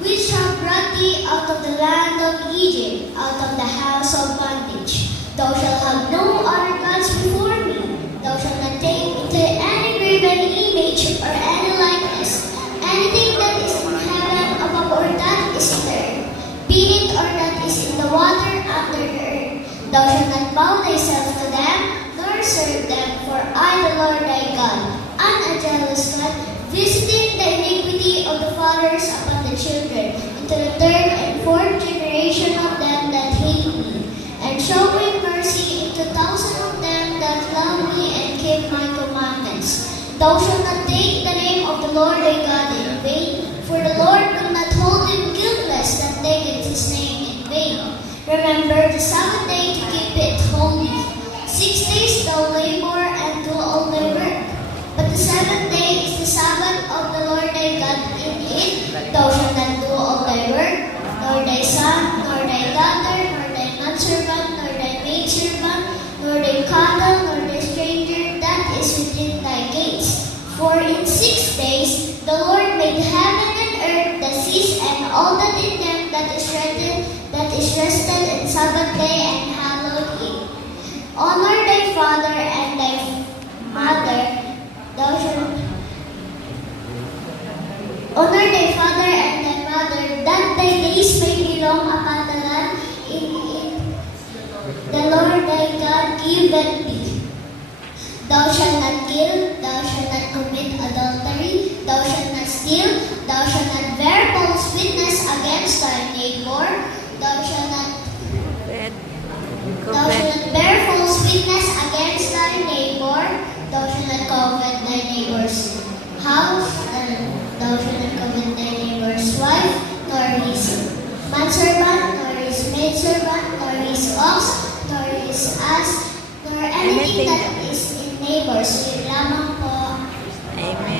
which have brought thee out of the land of Egypt, out of the house of bondage. Thou shalt have no other gods before me. Thou shalt not take into any graven image or any likeness, anything that is in heaven above or that is in the earth, be it or that is in the water under the earth. Thou shalt not bow thyself to them, nor serve them, for I, the Lord thy God, am a jealous God, visiting the iniquity of the fathers upon the children, into the third and fourth generation of them that hate me, and showing mercy into thousands of them that love me and keep my commandments. Thou shalt not take the name of the Lord thy God in vain, for the Lord will not hold him guiltless that taketh his name in vain. Remember the Sabbath day to keep it holy. 6 days thou labor and do all thy work, but the seventh day is the Sabbath of the Lord thy God. In it thou shalt not do all thy work, nor thy son, nor thy daughter, nor thy manservant, nor thy maidservant, nor thy cattle, nor thy stranger that is within thy gates. For in 6 days the Lord made heaven and earth, the seas, and all that in them that is rested in Sabbath day, and hallowed it. Honor thy father and thy mother. Thou shalt honor thy father and thy mother, that thy days may be long upon the land in the Lord thy God giveth thee. Thou shalt not kill, thou shalt not commit adultery, thou shalt not steal, thou shalt not bear false witness against thy neighbor, thou shalt not bear false witness against thy neighbor, thou shalt not covet thy neighbor's house, and thou shalt not covet thy neighbor's wife, nor his manservant, nor his maidservant, nor his ox, nor his ass, nor anything that is in neighbor's. Yun lamang po. Amen.